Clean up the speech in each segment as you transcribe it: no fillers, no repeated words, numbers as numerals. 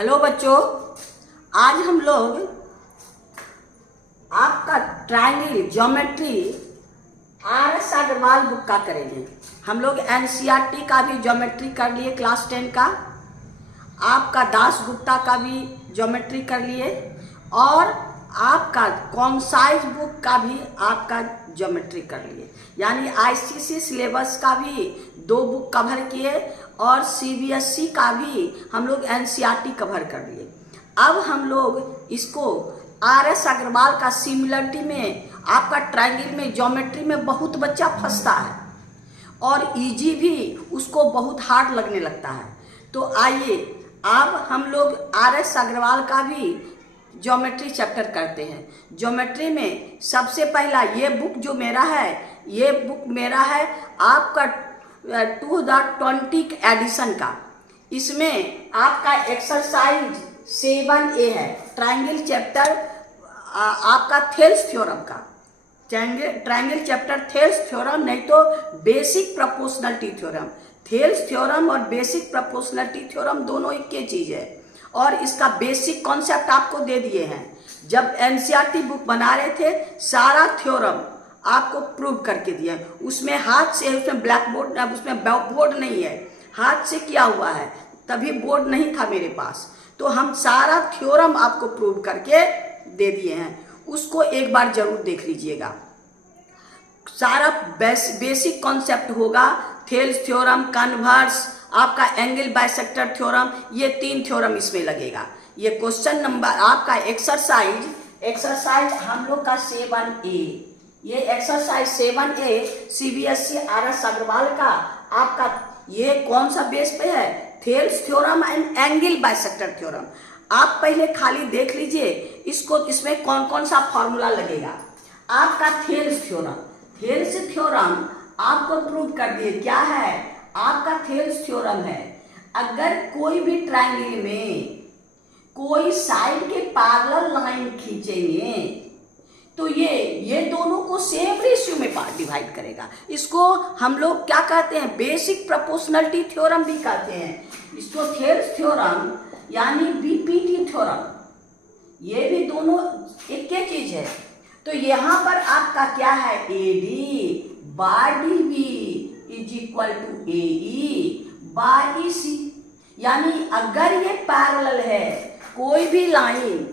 Hello बच्चों, आज हम लोग आपका triangle geometry RS Agarwal book का करेंगे। हम लोग NCERT का भी ज्योमेट्री कर लिए, क्लास 10 का, आपका दास गुप्ता का भी ज्योमेट्री कर लिए और आपका कॉन्साइज बुक का भी आपका ज्योमेट्री कर लिए। यानी ICC सिलेबस का भी 2 बुक कवर किए और CBSE का भी हम लोग NCERT कवर कर लिए। अब हम लोग इसको RS अग्रवाल का सिमिलरिटी में, आपका ट्रायंगल में, ज्योमेट्री में बहुत बच्चा फंसता है और इजी भी उसको बहुत हार्ड लगने लगता है। तो आइए अब हम लोग RS अग्रवाल का भी ज्योमेट्री चैप्टर करते हैं। ज्योमेट्री में सबसे पहला ये बुक जो मेरा है, ये बुक मेरा है आपका 2020 एडिशन का। इसमें आपका एक्सरसाइज 7A है, ट्रायंगल चैप्टर आपका थेल्स थ्योरम का, ट्रायंगल चैप्टर थेल्स थ्योरम, नहीं तो basic proportionality theorem. Thales theorem और बेसिक प्रोपोर्शनलिटी थ्योरम दोनों एक ही चीज है और इसका बेसिक कॉन्सेप्ट आपको दे दिए हैं। जब NCERT बुक बना रहे थे सारा थ्योरम आपको प्रूव करके दिया। उसमें हाथ से, उसमें ब्लैक बोर्ड, अब उसमें बोर्ड नहीं है, हाथ से किया हुआ है, तभी बोर्ड नहीं था मेरे पास, तो हम सारा थ्योरम आपको प्रूव करके दे दिए हैं। उसको एक बार जरूर देख लीजिएगा। सारा बेसिक कॉन्सेप्ट होगा, थेल्स थ्योरम, कन्वर्स, आपका एंगल बाइसेक्टर थ्योरम, ये 3 थ्योरम इसमें लगेगा। ये क्वेश्चन नंबर आपका एक्सरसाइज हम लोग का 7A, ये exercise 7A CBSE RS Agarwal का आपका, ये कौन सा बेस पे है? Thales theorem and angle bisector theorem. आप पहले खाली देख लीजिए इसको, इसमें कौन कौन सा फॉर्मूला लगेगा। आपका थेल्स थ्योरम आपको प्रूव कर दिए। क्या है आपका थेल्स थ्योरम? है अगर कोई भी ट्रायंगल में कोई साइड के पैरेलल लाइन खींचेंगे तो ये दोनों को सेम रेशियो में डिवाइड करेगा। इसको हम लोग क्या कहते हैं? बेसिक प्रोपोर्शनलिटी थ्योरम भी कहते हैं। इसको थेल्स थ्योरम यानी BPT थ्योरम, ये भी दोनों एक ही चीज है। तो यहां पर आपका क्या है? AD by DB is equal to AE by EC। यानी अगर ये पैरेलल है, कोई भी लाइन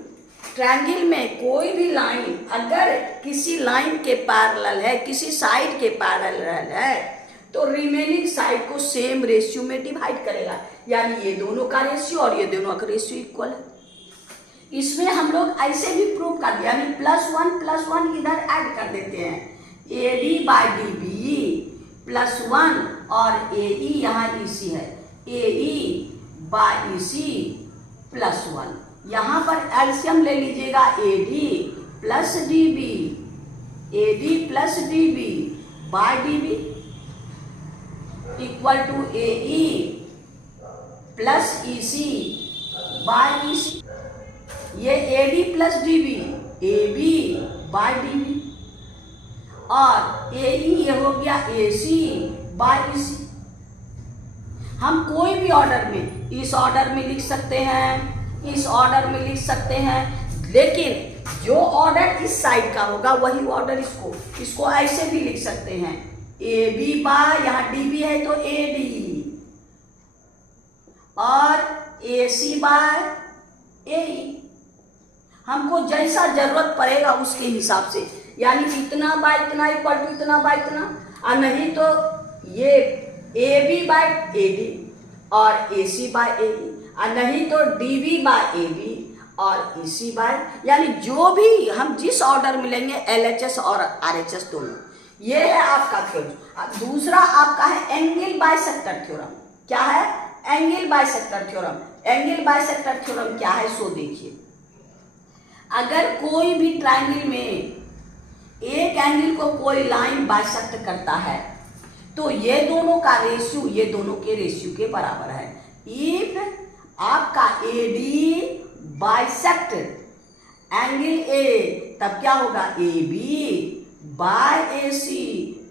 ट्रायंगल में, कोई भी लाइन अगर किसी लाइन के पैरेलल है, किसी साइड के पैरेलल है, तो रिमेनिंग साइड को सेम रेशियो में डिवाइड करेगा। यानी ये दोनों का रेशियो और ये दोनों का रेशियो इक्वल है। इसमें हम लोग ऐसे भी प्रूव कर दिया, यानी +1 इधर ऐड कर देते हैं। AD बाय DB +1 और AE यहाँ EC है, AE बाय EC +1। यहाँ पर एलसीएम ले लीजिएगा, AD plus DB by DB equal to AE plus EC by EC। ये AD plus DB, AB by DB और AE ये हो गया AC बाय EC। हम कोई भी ऑर्डर में, इस ऑर्डर में लिख सकते हैं, इस ऑर्डर में लिख सकते हैं, लेकिन जो ऑर्डर इस साइड का होगा वही ऑर्डर इसको ऐसे भी लिख सकते हैं। AB बाय, यहाँ DB है तो AD और AC बाय AE। हमको जैसा जरूरत पड़ेगा उसके हिसाब से, यानी इतना बाय इतना इक्वल टू इतना बाय इतना, और नहीं तो ये AB बाय AD और AC बाय AE, और नहीं तो DB बाय AB और EC बाय, यानी जो भी हम जिस ऑर्डर में लेंगे LHS और RHS दोनों। ये है आपका थ्योरम। दूसरा आपका है एंगल बाइसेक्टर थ्योरम। क्या है? Angle bisector theorem. Angle bisector theorem क्या है सो देखिए। अगर कोई भी ट्रायंगल में एक एंगल को कोई लाइन बाइसेक्ट करता है तो ये दोनों का रेशियो ये दोनों के रेशियो के बराबर है। इफ आपका AD बाइसेक्ट एंगल A, तब क्या होगा? AB by AC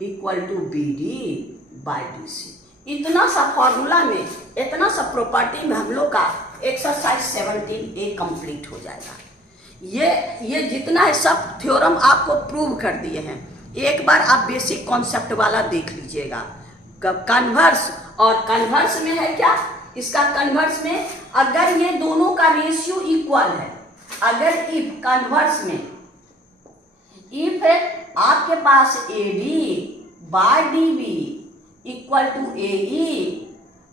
equal to BD by DC। इतना सा फॉर्मूला में, इतना सा प्रॉपर्टी में हम लोग का एक्सरसाइज 17A कंप्लीट हो जाएगा। ये जितना है सब थ्योरम आपको प्रूव कर दिए हैं। एक बार आप बेसिक कॉन्सेप्ट वाला देख लीजिएगा। कन्वर्स, और कन्वर्स में है क्या, इसका कन्वर्स में अगर ये दोनों का रेशियो इक्वल है, अगर इफ कन्वर्स में इफ आपके पास AD by DB equal to AE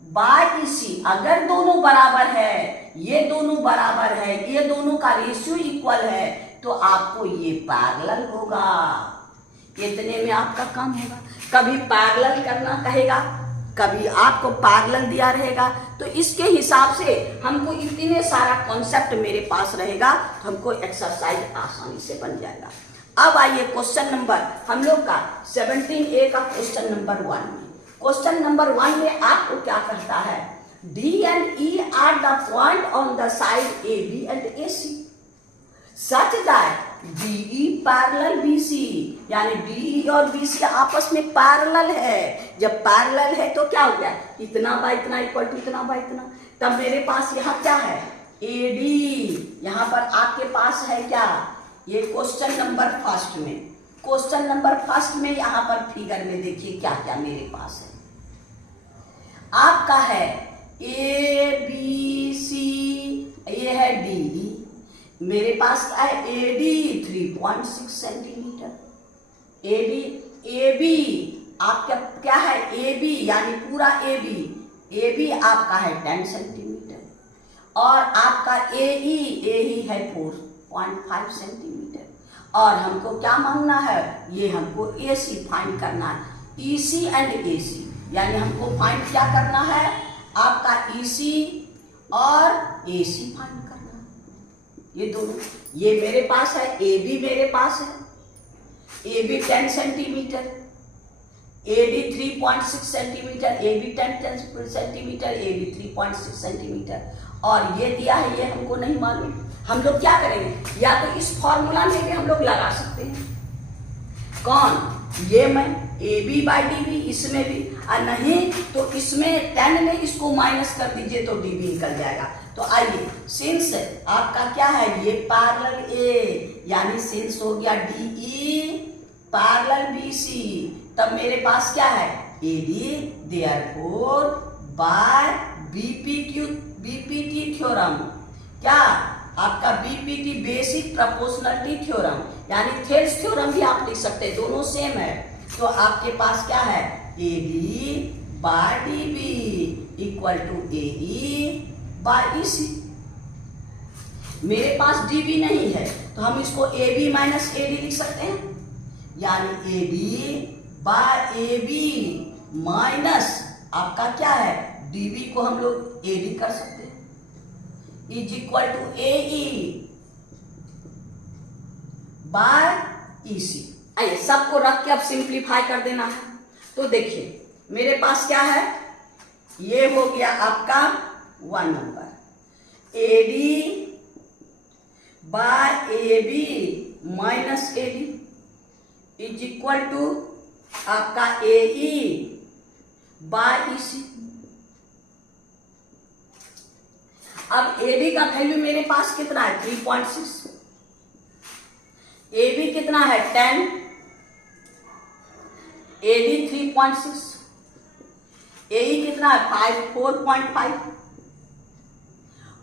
by EC, अगर दोनों बराबर है, ये दोनों बराबर है, ये दोनों का रेशियो इक्वल है, तो आपको ये पैरेलल होगा। इतने में आपका काम होगा। कभी पैरेलल करना कहेगा, कभी आपको पैरेलल दिया रहेगा, तो इसके हिसाब से हमको इतने सारा कॉन्सेप्ट मेरे पास रहेगा, तो हमको एक्सरसाइज आसानी से बन जाएगा। अब आइए क्वेश्चन नंबर हम लोग का 17A का क्वेश्चन नंबर 1 में। क्वेश्चन नंबर 1 में आपको क्या कहता है, D and E are the point on the side AB and AC such that DE parallel BC, यानी DE और BC आपस में पैरेलल है। जब पैरेलल है तो क्या हो गया, इतना बाय इतना इक्वल टू इतना बाय इतना। तब मेरे पास यहाँ क्या है, AD, यहाँ पर आपके पास है क्या, ये क्वेश्चन नंबर फर्स्ट में, क्वेश्चन नंबर फर्स्ट में यहाँ पर फिगर में देखिए क्या क्या मेरे पास है। आपका है ABC, ये है DE, मेरे पास क्या है AD 3.6 सेंटीमीटर, AB आपका क्या है AB यानी पूरा AB आपका है 10 सेंटीमीटर, और आपका AE है 4.5 सेंटीमीटर, और हमको क्या मांगना है, ये हमको AC फाइंड करना है। EC एंड AC यानी हमको फाइंड क्या करना है, आपका EC और AC फाइंड करना है। ये दोनों, ये मेरे पास है AB, मेरे पास है AB 10 centimetre, AD 3.6 centimetre, AB 10 centimetre, AB 3.6 centimetre, और ये दिया है, ये हमको नहीं मालूम। हम लोग क्या करेंगे, या तो इस फॉर्मूला में भी हम लोग लगा सकते हैं, कौन, ये मैं AB बाई DB, इसमें भी, और नहीं तो इसमें 10 में इसको माइनस कर दीजिए तो DB निकल जाएगा। तो आइए, सिंस आपका क्या है, ये पैरेलल A, यानी सिंस हो गया DE पैरेलल BC, तब मेरे पास क्या है AD, therefore by BPT theorem, क्या आपका BPT बेसिक प्रोपोर्शनलिटी थ्योरम, यानी थेल्स थ्योरम भी आप लिख सकते हैं, दोनों सेम है। तो आपके पास क्या है AD by DB equal to AE by EC। मेरे पास DB नहीं है तो हम इसको AB माइनस AD लिख सकते हैं, यानी AD बाय AB माइनस आपका क्या है DB को हम लोग AD कर सकते हैं, is equal to AE by EC। आइए सबको रख के अब सिंप्लीफाई कर देना है। तो देखिए मेरे पास क्या है, ये हो गया आपका 1 number, AD by AB minus AD is equal to आपका AE बाय EC। अब AD का वैल्यू मेरे पास कितना है 3.6, AB कितना है 10, AD 3.6, AE कितना है 4.5,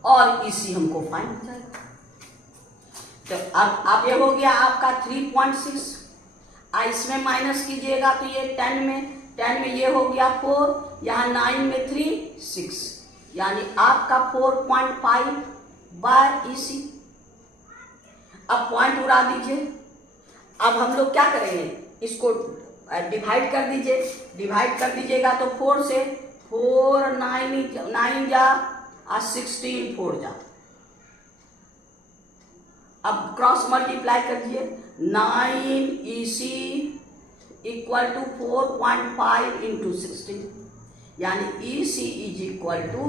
और EC हमको फाइंड हो जाएगा। तो अब ये हो गया आपका 3.6, इसमें माइनस कीजिएगा तो ये 10 में ये हो गया 4, यहाँ 9 में 3 6, यानी आपका 4.5 बाय EC। अब पॉइंट उड़ा दीजिए। अब हम लोग क्या करेंगे, इसको डिवाइड कर दीजिए, डिवाइड कर दीजिएगा तो 4 से 4 9 जा और 16 4 जा। अब क्रॉस मल्टीप्लाई कर दिए, 9 EC इक्वल टू 4.5 इंटू 16, यानी EC is equal to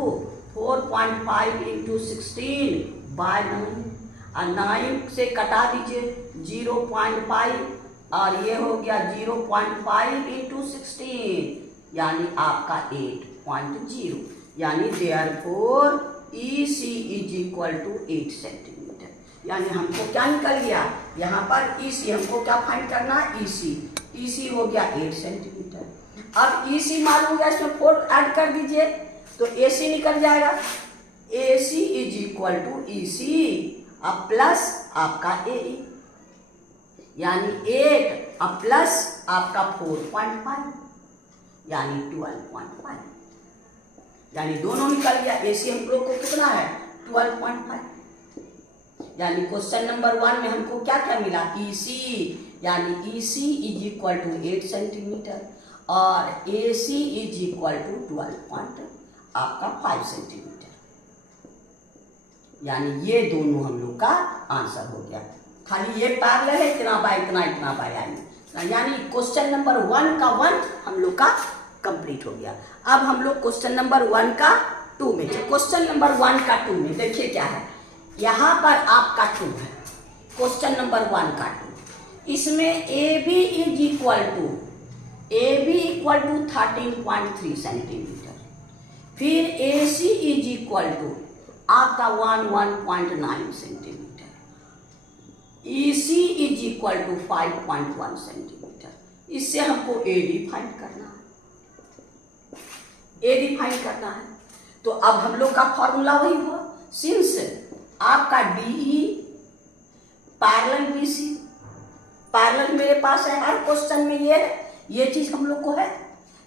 4.5 into 16 by 9, और 9 से कटा दीजिए 0.5, और ये हो गया 0.5 इंटू 16, यानी आपका 8.0, यानी therefore EC is equal to 8 centimetre. यानी हमको क्या निकल गया, यहाँ पर EC हमको क्या फाइंड करना, EC हो गया 8 सेंटीमीटर। अब EC मालूम है, इसमें 4 ऐड कर दीजिए तो AC निकल जाएगा। AC is equal to EC अब प्लस आपका AE, यानी 8 अब प्लस आपका 4.5 यानी 12.5, यानी दोनों निकल गया। AC हम लोग को कितना है 12.5, यानी क्वेश्चन नंबर 1 में हमको क्या क्या मिला, EC, यानी EC is equal to 8 centimetre और AC is equal to 12.5 centimetre, यानी ये दोनों हम लोग का आंसर हो गया। खाली ये पैरेलल है, इतना बाय इतना, इतना बाय यानी क्वेश्चन नंबर 1 का 1 हम लोग का कंप्लीट हो गया। अब हम लोग क्वेश्चन नंबर 1 का 2 में, क्वेश्चन नंबर 1 का 2 में देखिए क्या है, यहाँ पर आपका 2 है, क्वेश्चन नंबर 1 का 2, इसमें AB is equal to 13.3 centimetre, फिर AC इज इक्वल टू आपका 1.9 centimetre, EC is equal to 5.1 centimetre. इससे हमको AD फाइंड करना है, AD फाइंड करना है। तो अब हम लोग का फॉर्मूला वही हुआ, सिंस आपका DE पैरेलल BC, पैरेलल मेरे पास है, हर क्वेश्चन में ये चीज हम लोग को है,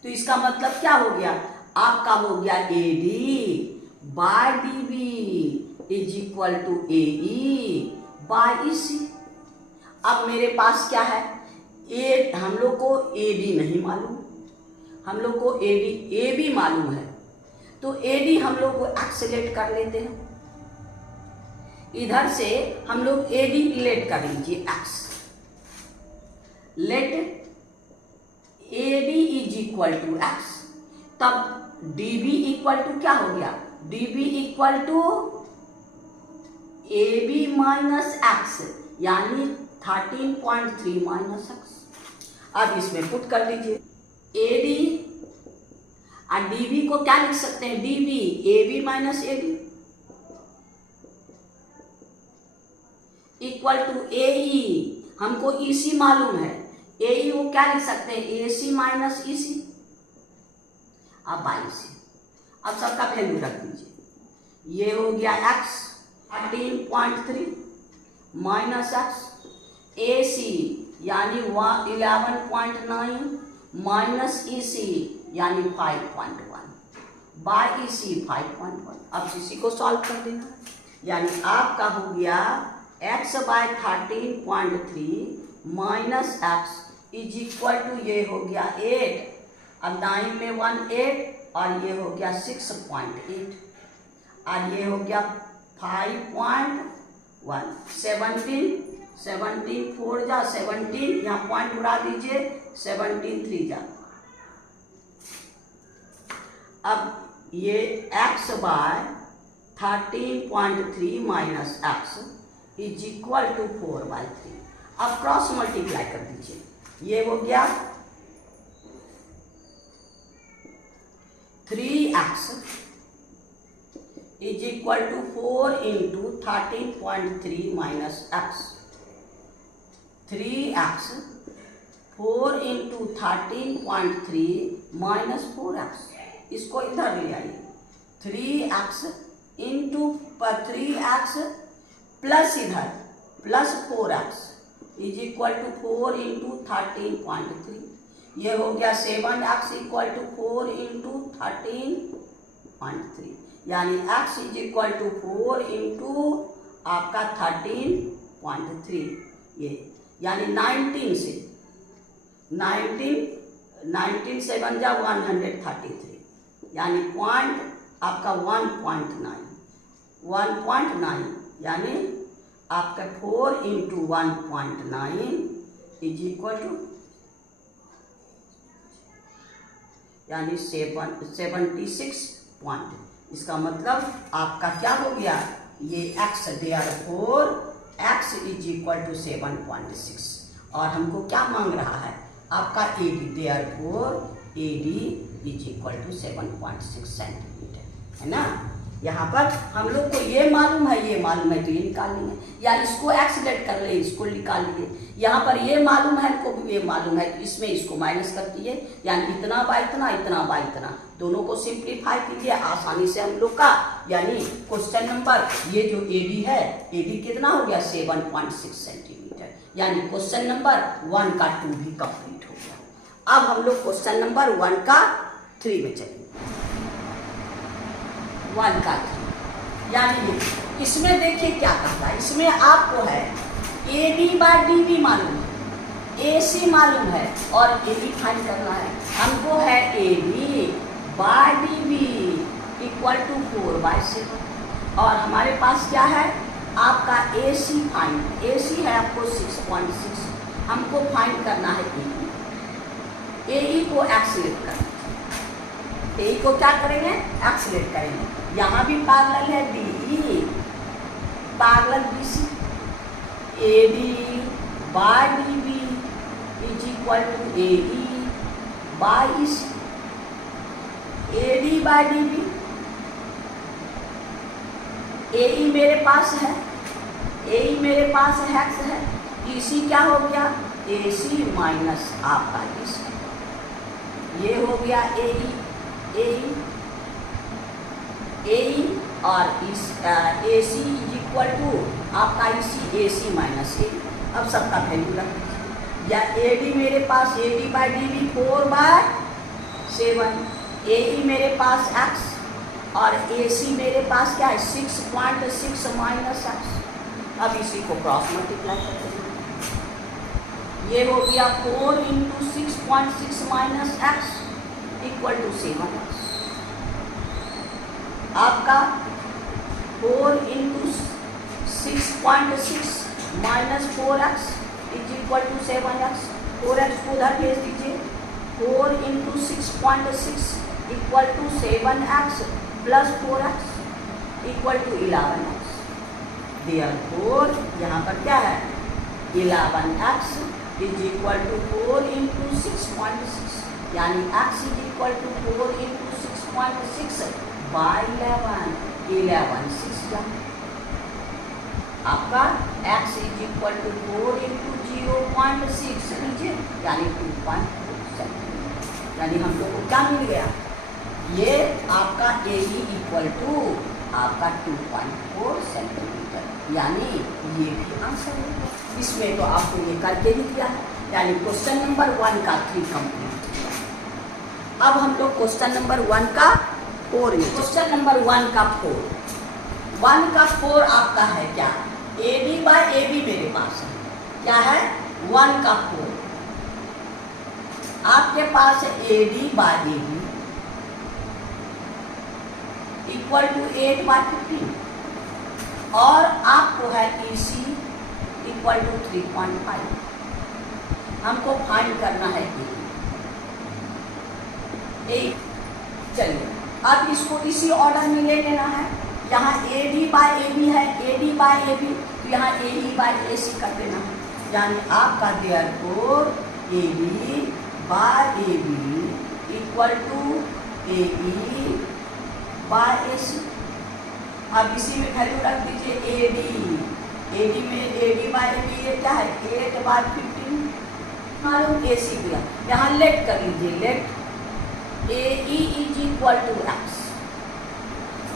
तो इसका मतलब क्या हो गया, आपका हो गया AD by DB is equal to AE by EC। अब मेरे पास क्या है, हम लोग को AD नहीं मालूम, हम लोग को AB मालूम है, तो AD हम लोग को एक्सेलेट कर लेते हैं, इधर से हम लोग AD रिलेट कर लीजिए x, let AD is equal to x, तब DB इक्वल टू क्या हो गया, DB equal to AB minus x, यानी 13.3 माइनस x। अब इसमें पुट कर लीजिए AD और DB को क्या लिख सकते हैं, DB AB minus AD equal to AE, हमको EC मालूम है, AE को क्या लिख सकते हैं, AC माइनस EC, अब बाई EC। अब सबका वैल्यू रख दीजिए, ये हो गया x 13.3 माइनस x, AC यानी 11.9 माइनस EC यानी 5.1 बाई EC 5.1। अब इसी को सॉल्व कर देना, यानी आपका हो गया x by 13.3 minus x is equal to, ये हो गया 8, अब 9 में 1 8 और ये हो गया 6.8 और ये हो गया 5.1, 17 4 जा 17, यहाँ पॉइंट उड़ा दीजिए, 17 3 जा। अब ये x by 13.3 minus x is equal to 4/3, अब क्रॉस मल्टीप्लाई कर दीजिए, ये हो गया 3x is equal to 4 into 13.3 minus x, 3x 4 into 13.3 minus 4x, इसको इधर ले आइए, 3x इंटू 3x प्लस इधर plus 4x is equal to 4 into 13.3, ये हो गया 7x इक्वल टू 4 इंटू 13.3, यानी x is equal to 4 into आपका 13.3, ये यानी 19 से 19 7 जा 133, यानी पॉइंट आपका 1.9 यानी आपका 4 इंटू 1.9 इज इक्वल टू यानी 76 पॉइंट। इसका मतलब आपका क्या हो गया, ये x therefore x is equal to 7.6 और हमको क्या मांग रहा है आपका AD, therefore AD is equal to 7.6 centimetre, है ना। यहाँ पर हम लोग को ये मालूम है, ये मालूम है, तो ये निकाल लेंगे, या इसको एक्सीलेट कर ले, इसको निकाल लिए। यहाँ पर ये मालूम है, इनको भी ये मालूम है, तो इसमें इसको माइनस कर दिए, यानी इतना बाय इतना, इतना बाय इतना, दोनों को सिंप्लीफाई कीजिए आसानी से हम लोग का। यानी क्वेश्चन नंबर ये जो एडी है, एडी कितना हो गया 7.6 सेंटीमीटर, यानी क्वेश्चन नंबर 1 का 2 भी कंप्लीट हो गया। अब हम लोग क्वेश्चन नंबर 1 का 3 में चलेंगे। 1 का 3, यानी इसमें देखिए क्या कहता है, इसमें आपको है एडी बाय डीबी मालूम है, एसी मालूम है और एडी फाइंड करना है। हमको है AD by DB equal to 4/7 और हमारे पास क्या है आपका एसी फाइंड, एसी है आपको 6.6, हमको फाइंड करना है एई। एई को एक्सीलेट करना, एई को क्या करेंगे एक्सीलेट करेंगे। यहाँ भी पैरेलल है DE, parallel BC, AD by DB is equal to AE by EC. AD by DB, AE मेरे पास है, एई मेरे पास एक्स है, ईसी क्या हो गया एसी माइनस आपका ईसी, ये हो गया एई, एई एई और इस एसी इज इक्वल टू आपका इसी एसी माइनस ए। अब सबका वैल्यू रख दीजिए, या एडी मेरे पास एडी बाय डीबी 4/7, एई मेरे पास एक्स और एसी मेरे पास क्या है 6.6 माइनस एक्स। अब इसी को क्रॉस मल्टीप्लाई करते हैं, ये हो गया 4 × 6.6 minus x equal to 7x। आपका 4 × 6.6 minus 4x is equal to 7x। 4x को उधर भेज दीजिए, 4 × 6.6 equal to 7x plus 4x equal to 11x। Therefore यहाँ पर क्या है 11x इज इक्वल टू 4 × 6.6, यानी x is equal to 4 × 6.6 by 11 6 जा आपका x इज इक्वल टू 4 × 0.6 लीजिए, यानी 2.4 सेंटीमीटर। यानी हम लोग को क्या मिल गया, ये आपका ए इक्वल टू आपका 2.4 सेंटीमीटर, यानी ये भी आंसर है। इसमें तो आपको ये करके ही दिया है, यानी क्वेश्चन नंबर 1 का 3 कंप्लीट किया। अब हम लोग क्वेश्चन नंबर 1 का 4 में, क्वेश्चन नंबर 1 का 4, 1 का 4 आपका है क्या एडी बाय एबी मेरे पास है, क्या है 1 का 4 आपके पास है AD by AB equal to 8/15 और आपको है ईसी इक्वल टू 3.5। हमको फाइंड करना है ए। चलिए अब इसको इसी ऑर्डर में ले लेना है, यहाँ एडी बाय एबी है, एडी बाय एबी, तो यहाँ एई बाय एसी कर देना है, यानी आपका therefore AD by AB equal to AE by AC. अब इसी में वैल्यू रख दीजिए एडी, एडी में एडी बाय एबी ये क्या है 8/15 मालूम एसी दिया, यहाँ लेट कर लीजिए, let AE is equal to x,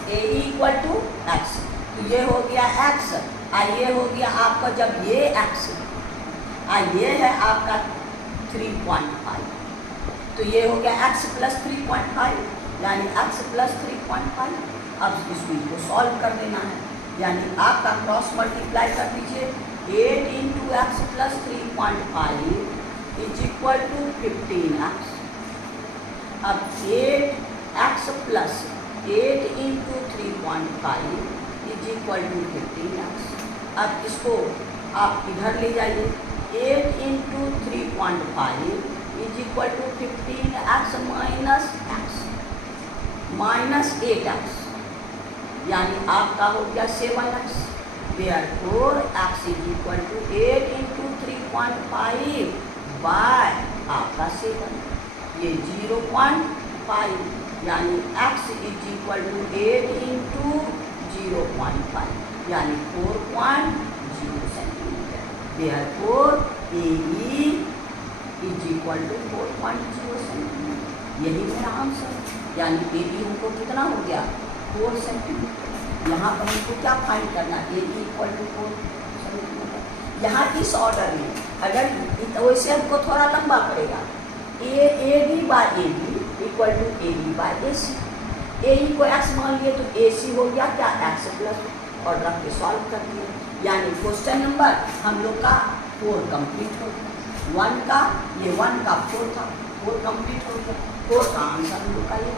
AE equal to x, तो ये हो गया एक्स और ये हो गया आपका जब ये एक्स और ये है आपका 3.5, तो ये हो गया एक्स प्लस 3.5, यानी एक्स प्लस 3.5। अब इसको सॉल्व कर देना है, यानी आपका क्रॉस मल्टीप्लाई कर दीजिए, 8 × x plus 3.5 is equal to 15x। अब 8x plus 8 × 3.5 is equal to 15x। अब इसको आप इधर ले जाइए, 8 × 3.5 is equal to 15x minus x minus 8x, यानी आपका हो गया 7x। Therefore x is equal to 8 × 3.5 by आपका 7, ये 0.5 यानी x is equal to 8 into 0.5 यानी 4.0 centimetre. Therefore AE is equal to 4.0 centimetre. यही मेरा आंसर। यानी AE हमको कितना हो गया 4 सेंटीमीटर। यहाँ पर हमको क्या फाइंड करना है AE इक्वल टू 4 सेंटीमीटर। यहाँ इस ऑर्डर में अगर वैसे हमको थोड़ा लंबा पड़ेगा AD by AB equal to AD by AC। AE को x मान लिए तो AC हो गया क्या x प्लस और रख के सॉल्व कर दिए। यानी क्वेश्चन नंबर हम लोग का 4 कंप्लीट हो गया। 1 का ये 1 का 4 था 4 कंप्लीट हो गया। 4 का आंसर हम लोग का ये।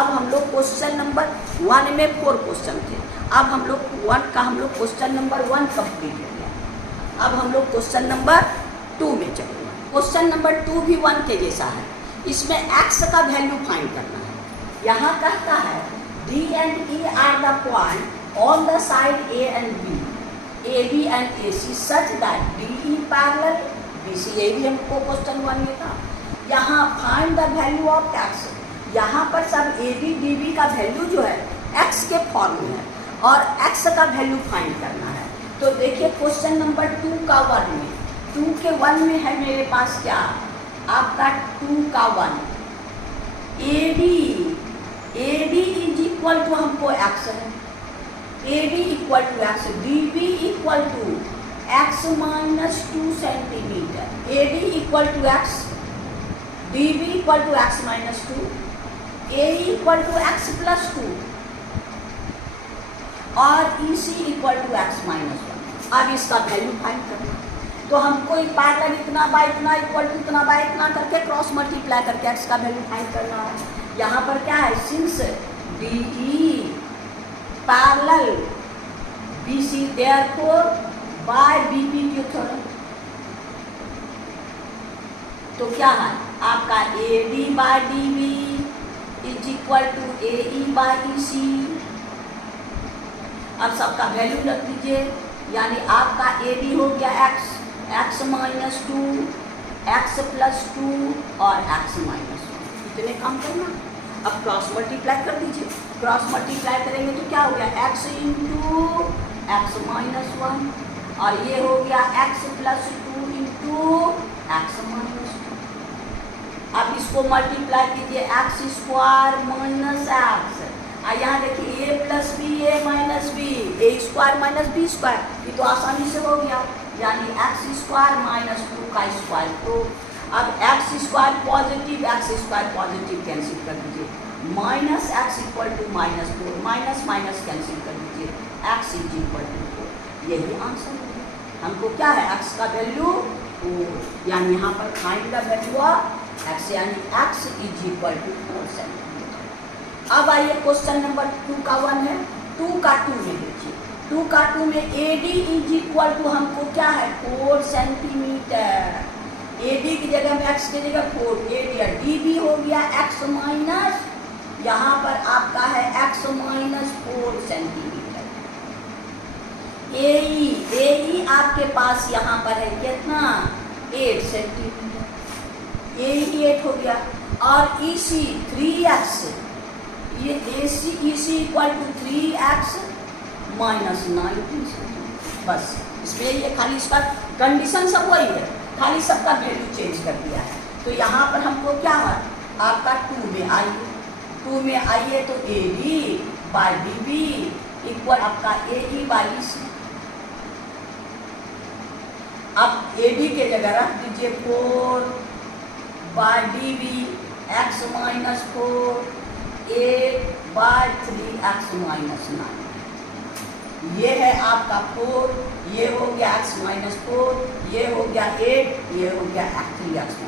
अब हम लोग क्वेश्चन नंबर 1 में 4 क्वेश्चन थे। अब हम लोग 1 का हम लोग क्वेश्चन नंबर 1 कंप्लीट हो गया। अब हम लोग क्वेश्चन नंबर 2 में चलेंगे। क्वेश्चन नंबर 2 भी 1 के जैसा है। इसमें x का वैल्यू फाइंड करना है। यहाँ कहता है D and E are the point on the side A and B, AB and AC such that DE parallel BC। ये भी हमको क्वेश्चन 1 में था। यहाँ find the value of x। यहाँ पर सब AB DB का वैल्यू जो है x के फॉर्म में है और x का वैल्यू फाइंड करना है। तो देखिए क्वेश्चन नंबर 2 का 1 में 2 के 1 में है मेरे पास क्या आपका 2 का 1 AD इज इक्वल टू हमको x है। AD equal to x DB equal to x minus 2 centimetre. AD equal to x DB equal to x minus 2 AE equal to x plus 2 और EC equal to x minus 1। अब इसका value find करना तो हमको एक parallel इतना by इतना equal to इतना बाय इतना करके क्रॉस मल्टीप्लाई करके x का वैल्यू फाइंड करना है। यहाँ पर क्या है since DE parallel BC therefore by BP की थ्योरम। तो क्या है आपका AD by DB is equal to AE by EC। अब सबका वैल्यू रख दीजिए। यानी आपका AD हो गया x माइनस 2 x प्लस 2 और x माइनस 1। इतने काम करना। अब क्रॉस मल्टीप्लाई कर दीजिए। क्रॉस मल्टीप्लाई करेंगे तो क्या हो गया x इंटू x माइनस 1 और ये हो गया x plus 2 into x minus 2। अब इसको मल्टीप्लाई कीजिए x स्क्वायर माइनस x। यहाँ देखिए a plus b a minus b a square minus b square. ये तो आसानी से हो गया। यानी x स्क्वायर माइनस 2 का स्क्वायर। तो अब x स्क्वायर पॉजिटिव कैंसिल कर दीजिए। Minus x equal to minus 4 minus minus cancel कर दीजिए x इज इक्वल टू 4। यही आंसर है। हमको क्या है x का वैल्यू 4। यानी यहाँ पर find the value of x यानी x is equal to 4 centimetre. अब आइए क्वेश्चन नंबर 2 का 1 है। 2 का 2 में देखिए 2 का 2 में AD इज इक्वल टू हमको क्या है 4 सेंटीमीटर। AD की जगह में x की जगह 4 एरिया DB हो गया x माइनस यहाँ पर आपका है x माइनस 4 सेंटीमीटर। AE आपके पास यहाँ पर है कितना 8 सेंटीमीटर। AE 8 हो गया और EC 3x ये EC equal to 3x minus 19। बस इसमें ये खाली इसका कंडीशन सब वही है, खाली सबका वैल्यू चेंज कर दिया है। तो यहाँ पर हमको क्या है आपका 2 में आइए तो AD बाई DB इक्वल आपका AE बाई EC। अब AD के जगह रख दीजिए 4 by DB x minus 4 8 by 3x minus 9। ये है आपका 4 ये हो गया x माइनस 4 ये हो गया 8 ये हो गया 3x।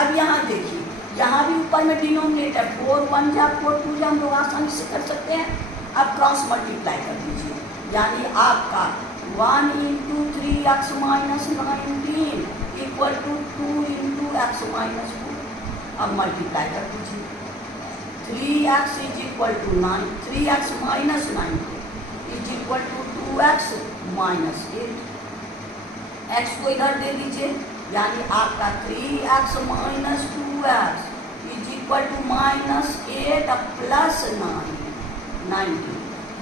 अब यहाँ देखिए यहाँ भी ऊपर में डिनोमिनेटर 4 1 जा 4 2 जा हम लोग आसानी से कर सकते हैं। अब क्रॉस मल्टीप्लाई कर दीजिए यानी आपका 1 into 3x minus 19 equal to 2 into x minus 4। अब मल्टीप्लाई कर दीजिए 3x is equal to 9 3x minus 9 is equal to 2x minus 8। x को इधर दे दीजिए यानी आपका 3x minus 2x is equal to -8 plus 90,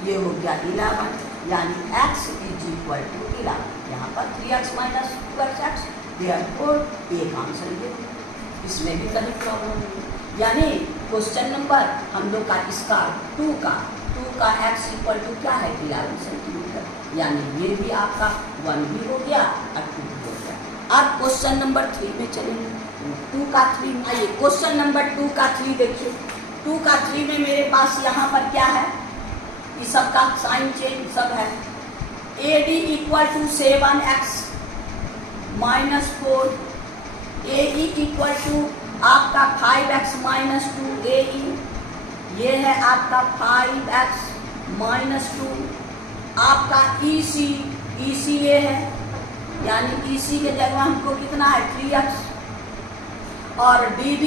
ये हो गया 11, यानी x इज इक्वल टू 11। यहाँ पर 3x माइनस 2x, देयरफॉर एक आंसर ये, इसमें भी कहीं प्रॉब्लम नहीं। यानी क्वेश्चन नंबर हम लोग का इसका 2 का x इक्वल टू क्या है 11 सेंटीमीटर, यानी ये भी आपका 1 भी हो गया और 2 भी हो गया। अब क्वेश्चन नंबर 3 में चलेंगे। 2 का 3, आइए क्वेश्चन नंबर 2 का 3 देखिए। 2 का 3 में मेरे पास यहाँ पर क्या है, ये सब का साइन चेंज सब है। AD equal to 7x minus 4, AE equal to आपका 5x माइनस 2, AE ये है आपका 5x माइनस 2, आपका EC ये है, यानी EC के जगह हमको कितना है 3x, और DB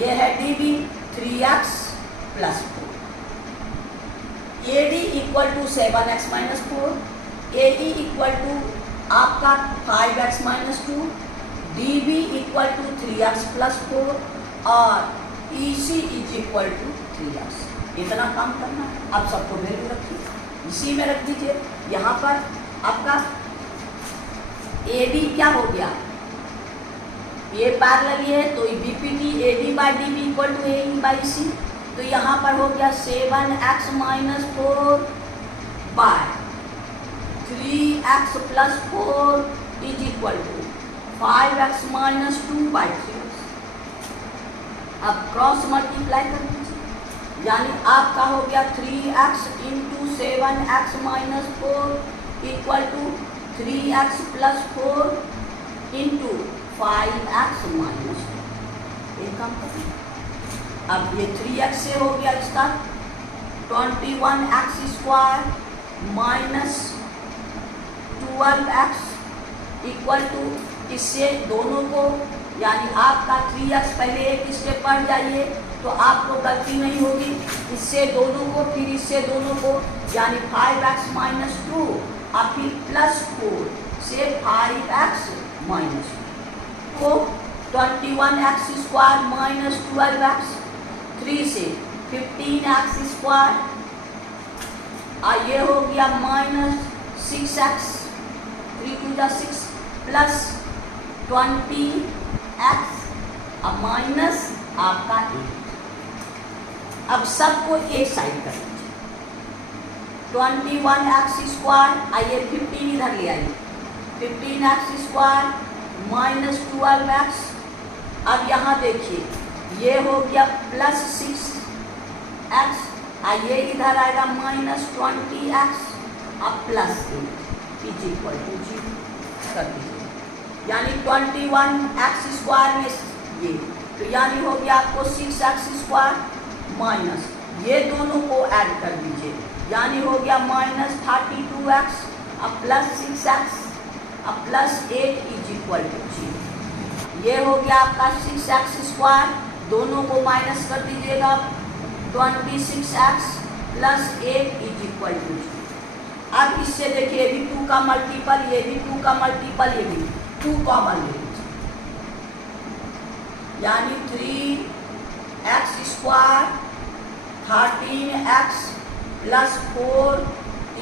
ये है DB 3x plus 4। AD equal to 7x minus 4, AE equal to आपका 5x minus 2, DB equal to 3x plus 4 और EC is equal to 3x। इतना काम करना है। अब सबको वैल्यू रखिए, इसी में रख दीजिए। यहाँ पर आपका AD क्या हो गया, ये पैरेलल है तो BPD AD by DB equal to AE by EC, तो यहाँ पर हो गया 7x minus 4 by 3x plus 4 is equal to 5x minus 2 by 3x। अब क्रॉस मल्टीप्लाई कर दीजिए, यानी आपका हो गया 3x into 7x minus 4 equal to 3x plus 4 into 5x minus 2। एक काम करें, अब ये 3x से हो गया इसका 21x square minus 12x equal to, इससे दोनों को यानी आपका 3x पहले एक स्टेप बढ़ जाइए तो आपको गलती नहीं होगी, इससे दोनों को फिर इससे दोनों को यानी 5x माइनस 2 और फिर प्लस 4 से 5x माइनस 2 को 21x स्क्वायर माइनस 12x 3 से 15x स्क्वायर और ये हो गया minus 6x 3 to 6 plus 20x अब माइनस आपका 8। अब सबको एक साइड कर दीजिए, 21x स्क्वायर, आइए 15 इधर ले आइए, 15x स्क्वायर माइनस 12x। अब यहाँ देखिए ये हो गया प्लस 6x, आइए इधर आएगा माइनस 20x अब प्लस 8 इज इक्वल टू 0 कर दीजिए, यानी 21x स्क्वायर में ये तो यानी हो गया आपको 6x स्क्वायर माइनस ये दोनों को ऐड कर दीजिए, यानी हो गया माइनस 32x अब प्लस 6x अब प्लस 8 इज इक्वल टू 0। ये हो गया आपका 6x स्क्वायर, दोनों को माइनस कर दीजिएगा, 26x plus 8 is equal to 0। अब इससे देखिए ये भी 2 का मल्टीपल, ये भी 2 का मल्टीपल, ये भी 2 कॉमन ले लीजिए, यानी 3x square 13x plus 4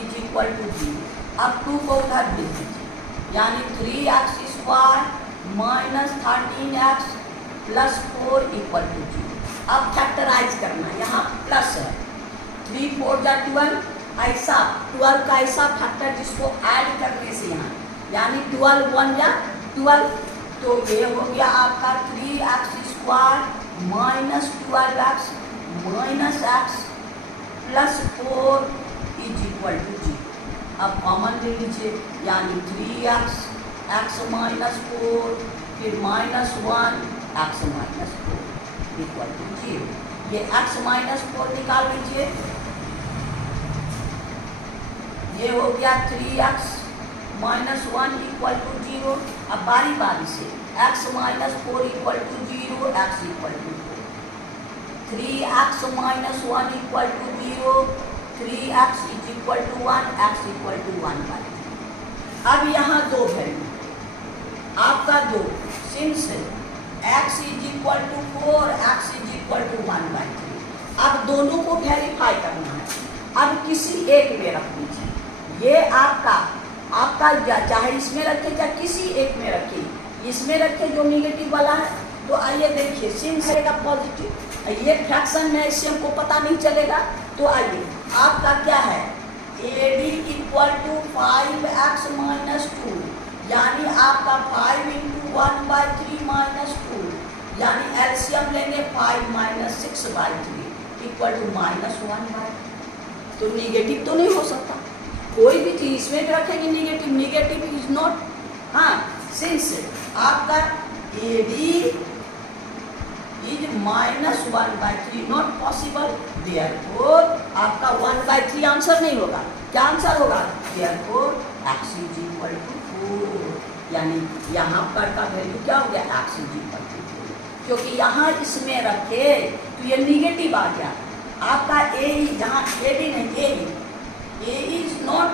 is equal to 0। अब 2 को उधर भेज दीजिए, यानी 3x square minus 13x plus 4 equal to 0। अब फैक्टराइज करना, यहाँ प्लस है 3 4 जा 12, ऐसा 12 का ऐसा फैक्टर जिसको ऐड करने से यहाँ यानी 12 1 जा 12, तो ये हो गया आपका 3x square minus 12x minus x plus 4 is equal to 0। अब कॉमन ले लीजिए, यानी 3x x माइनस 4 फिर minus 1 x minus 4 equal to 0। ये x माइनस 4 निकाल लीजिए, ये हो गया 3x माइनस 1 इक्वल टू 0। अब बारी बारी से x minus 4 equal to 0 x equal to 4, 3x minus 1 equal to 0 3x is equal to 1 x equal to 1 by. अब यहाँ दो वैल्यू आपका 2 since x is equal to 4, x is equal to 1/3। अब दोनों को वेरीफाई करना है। अब किसी एक में रख दीजिए, ये आपका चाहे इसमें रखे चाहे किसी एक में रखिए, इसमें रखे जो निगेटिव वाला है। तो आइए देखिए, सिंस रहेगा पॉजिटिव, ये फ्रैक्शन में इससे हमको पता नहीं चलेगा। तो आइए आपका क्या है, AD equal to 5x minus 2, यानी आपका 5 इंटू 1/3 माइनस 2, यानी एलसीएम लेंगे 5 माइनस 6/3 इक्वल टू -1/3। तो निगेटिव तो नहीं हो सकता, कोई भी चीज इसमें भी रखेंगे निगेटिव, निगेटिव इज नॉट, हाँ, सिंस आपका AD is -1/3 not possible, therefore आपका 1/3 आंसर नहीं होगा। क्या आंसर होगा, therefore x is equal to 4, यानी यहाँ पर का वैल्यू क्या हो गया, x इज इक्वल टू 4, क्योंकि यहाँ इसमें रखे तो ये निगेटिव आ गया। आपका ए जहाँ AD नहीं, ए इज नॉट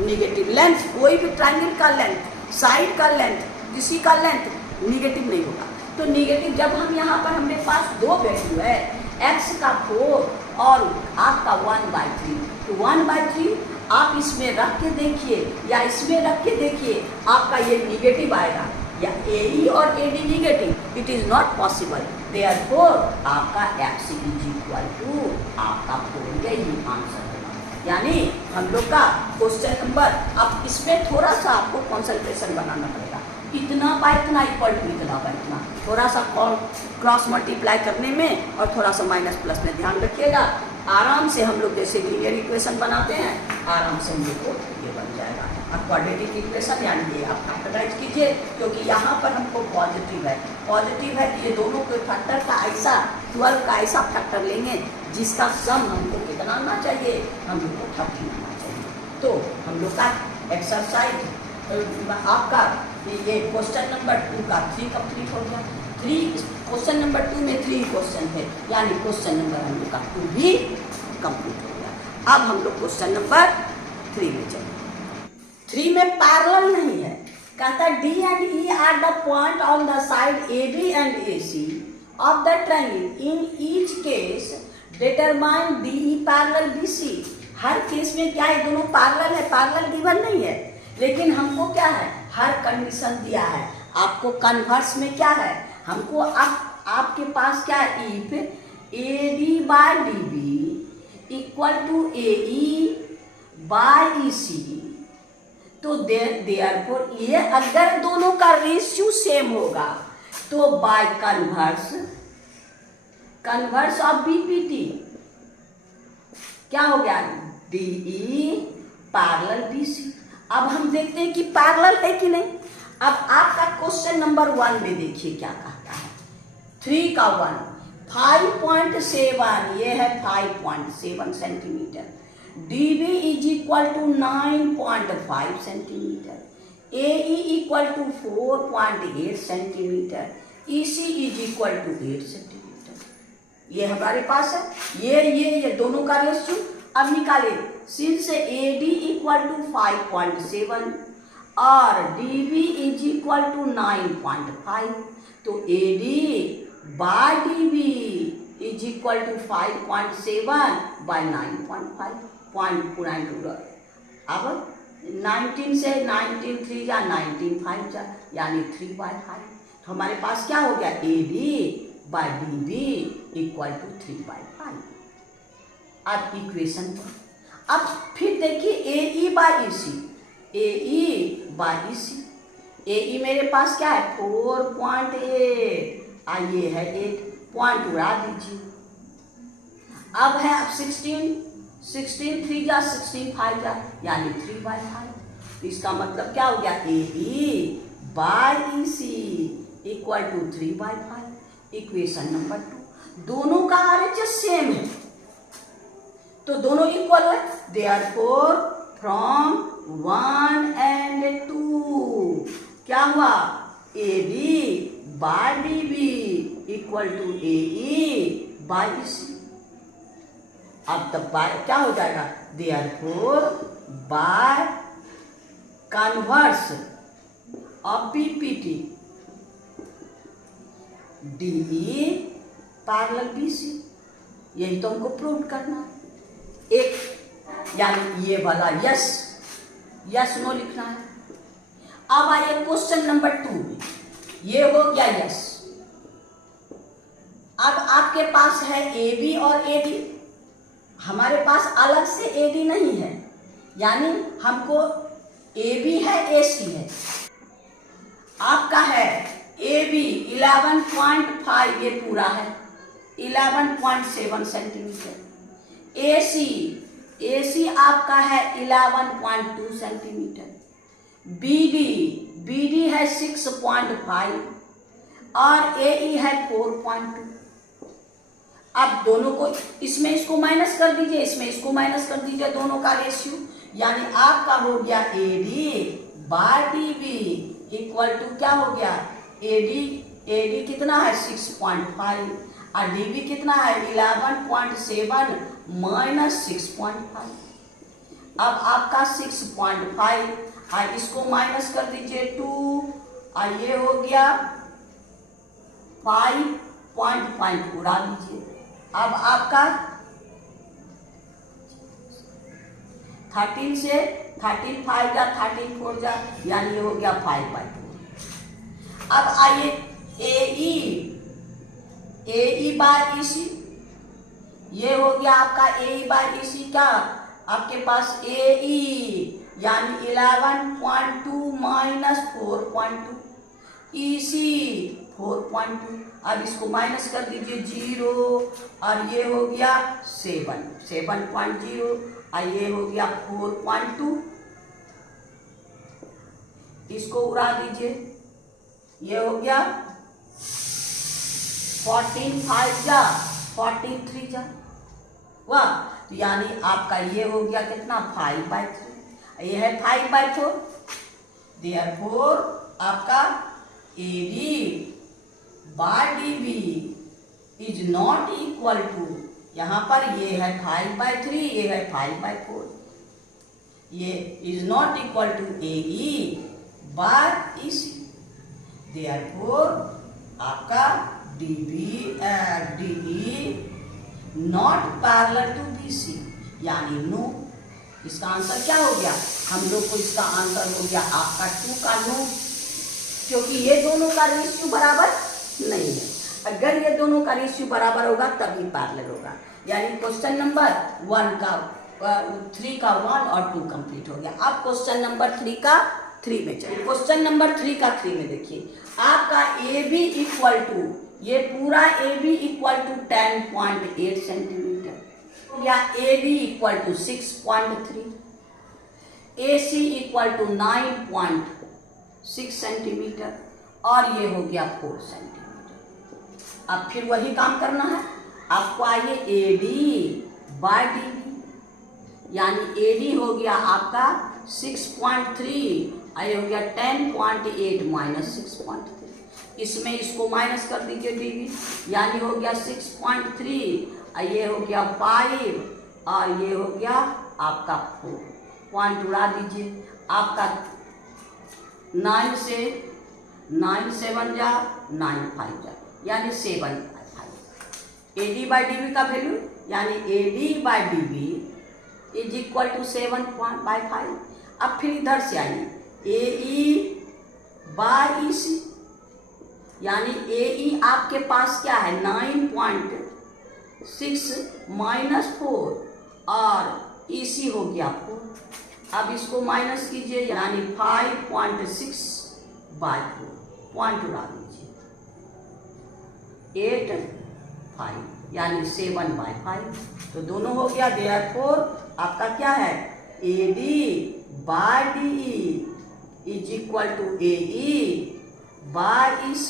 निगेटिव। लेंथ, कोई भी ट्रायंगल का लेंथ, साइड का लेंथ, किसी का लेंथ निगेटिव नहीं होगा। तो निगेटिव जब हम यहाँ पर हमारे पास दो वैल्यू है, x का 4 और आपका 1/3, तो 1/3 आप इसमें रख के देखिए या इसमें रख के देखिए, आपका ये निगेटिव आएगा, या AE और AD negative, it is not possible, therefore आपका x इज इक्वल टू आपका 4, यही आंसर होगा। यानी हम लोग का क्वेश्चन नंबर, अब इसमें थोड़ा सा आपको कॉन्सेंट्रेशन बनाना पड़ेगा, इतना बाय इतना इक्वल टू इतना बाय इतना, थोड़ा सा क्रॉस मल्टीप्लाई करने में और थोड़ा सा माइनस प्लस में ध्यान रखिएगा। आराम से हम लोग जैसे लीनियर इक्वेशन बनाते हैं, आराम से हम लोग को ये बन जाएगा। अब क्वाड्रेटिक इक्वेशन यानी ये आप फैक्टराइज कीजिए, क्योंकि यहाँ पर हमको पॉजिटिव है कि ये दोनों के फैक्टर का ऐसा 12 का ऐसा फैक्टर लेंगे जिसका सम हमको कितना आना चाहिए, हम लोग को 13 आना चाहिए। तो हम लोग का एक्सरसाइज आपका ये क्वेश्चन नंबर 2 का 3 कंप्लीट हो गया। क्वेश्चन नंबर 2 में 3 क्वेश्चन थे, यानी क्वेश्चन नंबर हम लोग का 2 भी कंप्लीट हो गया। अब हम लोग क्वेश्चन नंबर 3 में चलेंगे। 3 में पैरेलल नहीं है, कहता है D and E are the point on the side AB and AC of the triangle. In each case determine DE parallel BC. Her case में क्या है, दोनों पैरेलल है, पैरेलल गिवन नहीं है, लेकिन हमको क्या है, हर कंडीशन दिया है। आपको कन्वर्स में क्या है, हमको आपके पास क्या है, if AD by DB equal to AE by EC, तो देयरफॉर ये अगर दोनों का रेशियो सेम होगा तो बाय कन्वर्स ऑफ BPT क्या हो गया, DE पैरेलल BC। अब हम देखते हैं कि पैरेलल है कि नहीं। अब आपका क्वेश्चन नंबर 1 में देखिए क्या कहता है, 3 का 1 5.7, ये है 5.7 centimetre, DB is equal to 9.5 centimetre, AE equal to 4.8 centimetre, EC is equal to 8 centimetre. ये हमारे पास है, ये दोनों का रेशियो। अब निकालिए, सिंस AD इक्वल टू 5.7 और DB इज इक्वल टू 9.5, तो AD by DB is equal to 5.7 by 9.5, point पूरा टू। अब 19 से 19 3 या 19 5 जा, यानी 3/5, तो हमारे पास क्या हो गया, AD by DB equal to 3/5। अब इक्वेशन पर अब फिर देखिए AE by EC, AE by EC, AE मेरे पास क्या है 4.8, आइए है 8, पॉइंट उड़ा दीजिए। अब है अब 16 3 जा 16 5 जा, यानी 3/5। इसका मतलब क्या हो गया, AE by EC equal to 3/5। Equation number 2, दोनों का RHS सेम है तो दोनों इक्वल है, देयरफॉर फ्रॉम 1 and 2 क्या हुआ, AD by DB equal to AE by EC। अब तब बाय क्या हो जाएगा, therefore by converse of BPT DE parallel BC। यही तो हमको प्रूव करना है। एक यानी ये वाला यस नो लिखना है। अब आइए क्वेश्चन नंबर 2 में, ये हो गया यस। अब आपके पास है AB और AD, हमारे पास अलग से AD नहीं है, यानी हमको AB है AC है। आपका है AB 11.5, ये पूरा है 11.7 सेंटीमीटर। AC आपका है 11.2 सेंटीमीटर। BD है 6.5 और AE है 4.2। अब दोनों को इसमें इसको माइनस कर दीजिए, इसमें इसको माइनस कर दीजिए, दोनों का रेशियो, यानी आपका हो गया AD by DB equal to क्या हो गया, AD कितना है 6.5 और DB कितना है 11.7 माइनस 6.5। अब आपका 6.5 और इसको माइनस कर दीजिए 2 और ये हो गया 5.5 उड़ा दीजिए। अब आपका 13 से 13 5 जा 13 4 जा, यानी ये हो गया 5/4। अब आइए AE बाय EC, ये हो गया आपका AE बाय EC क्या, आपके पास AE यानी 11.2 माइनस 4.2, EC 4.2। अब इसको माइनस कर दीजिए 0 और ये हो गया 7.0 और ये हो गया 4.2, इसको उड़ा दीजिए, ये हो गया 14 5 जा 43 जा, वाह। तो यानी आपका ये हो गया कितना 5/3, ये है 5/4। देयरफॉर आपका AD by DB is not equal to, यहाँ पर ये है 5/3, ये है 5/4, ये is not equal to AE by EC। Therefore आपका DE not parallel to BC, यानी नो। इसका आंसर क्या हो गया, हम लोग को इसका आंसर हो गया आपका 2 का नो, क्योंकि ये दोनों का रेशियो बराबर नहीं है। अगर ये दोनों का रेशियो बराबर होगा तभी पैरेलल होगा। यानी क्वेश्चन नंबर 1 का 3 का 1 और 2 कंप्लीट हो गया। अब क्वेश्चन नंबर 3 का 3 में चलिए। क्वेश्चन नंबर 3 का 3 में देखिए, आपका AB इक्वल टू, ये पूरा AB इक्वल टू 10.8 सेंटीमीटर, या AB equal to 6.3, AC equal to 9.6 centimetre और ये हो गया 4 सेंटीमीटर। अब फिर वही काम करना है आपको। आइए AD बाय DB, यानी AD हो गया आपका 6.3 और ये हो गया 10.8 माइनस 6.3, इसमें इसको माइनस कर दीजिए DB, यानी हो गया 6.3 और ये हो गया 5 और ये हो गया आपका 4, पॉइंट उड़ा दीजिए। आपका 9 से 9 7 जा 9 5 जा, यानी 7/5। AD बाय DB का वैल्यू, यानी AD by DB is equal to 7/5। अब फिर इधर से आइए AE बाय EC, यानी AE आपके पास क्या है 9.6 माइनस 4 और EC हो गया 4। अब इसको माइनस कीजिए, यानी 5.6/4, पॉइंट उड़ा दीजिए 8/5, यानी 7/5। तो दोनों हो गया। देयरफॉर आपका क्या है AD by DE is equal to AE by EC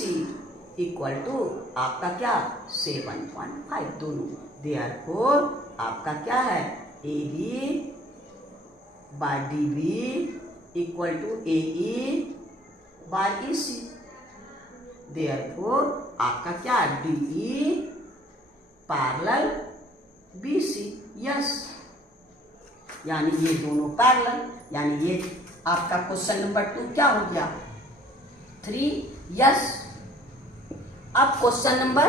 equal to आपका क्या 7.5 दोनों। देयरफॉर आपका क्या है AD by DB equal to AE by EC। Therefore आपका क्या DE पैरेलल BC, यस, यानी ये दोनों पैरेलल, यानी ये आपका क्वेश्चन नंबर 2 क्या हो गया 3 यस। अब क्वेश्चन नंबर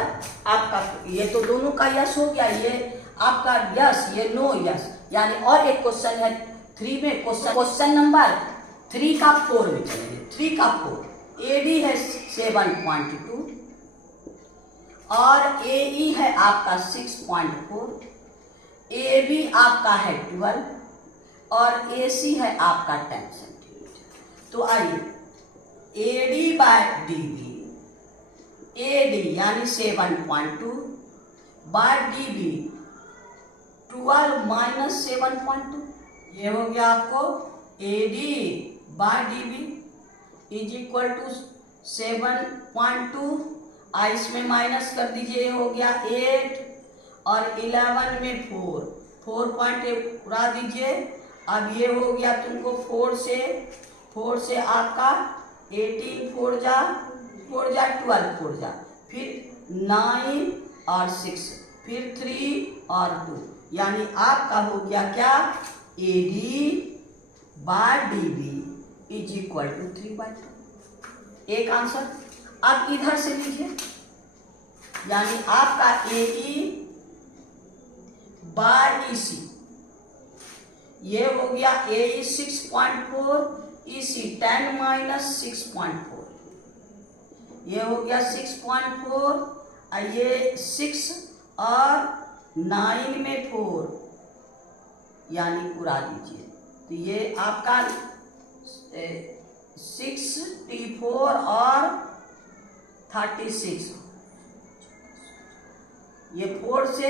आपका, ये तो दोनों का यस हो गया, ये आपका यस, ये नो यस, यानी और एक क्वेश्चन है 3 में। क्वेश्चन नंबर 3 का 4 में चलेंगे। 3 का 4, एडी है 7.2 और एई है आपका 6.4, एबी आपका है 12 और एसी है आपका 10 सेंटीमीटर। तो आइए एडी बाय डीबी, एडी यानी 7.2 बाय डीबी 12 माइनस 7.2, ये हो गया आपको AD by DB is equal to 7.2, इसमें माइनस कर दीजिए, हो गया 8 और 11 में 4 पॉइंट उड़ा दीजिए। अब ये हो गया तुमको 4 से आपका 18 4 जा 12 4 जा, फिर 9 और 6, फिर 3 और 2, यानी आपका हो गया क्या, AD by DB is equal to 3/2। एक आंसर। अब इधर से लीजिए, यानी आपका एई बाय ईसी, ये हो गया एई 6.4, ईसी 10 माइनस 6.4, ये हो गया 6.4, ये 6 और 9 में 4, यानी उड़ा दीजिए, तो ये आपका 64 और 36, ये 4 से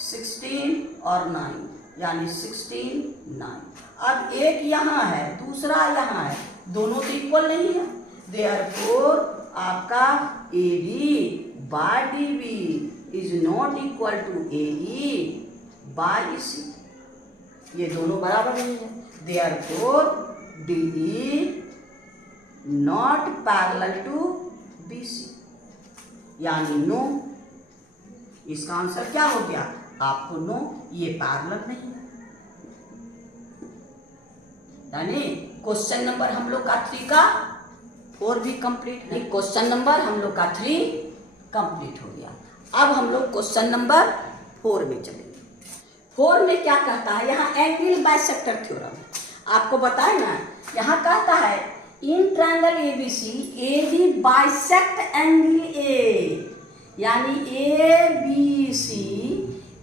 16 और 9, यानी 16 9। अब एक यहाँ है, दूसरा यहाँ है, दोनों तो इक्वल नहीं है, देयरफॉर आपका AD by DB is not equal to AE by EC, ये दोनों बराबर नहीं है, therefore DE not parallel to BC, यानी नो। इसका आंसर क्या हो गया आपको, नो, ये पैरेलल नहीं है। यानी क्वेश्चन नंबर हम लोग का 3 का 4 भी कंप्लीट नहीं, क्वेश्चन नंबर हम लोग का 3 कंप्लीट हो गया। अब हम लोग क्वेश्चन नंबर 4 में चलेंगे। 4 में क्या कहता है, यहाँ एंगल बाइसेक्टर थ्योरम आपको बताए ना, यहाँ कहता है in triangle ABC AD bisect angle A, यानी A B C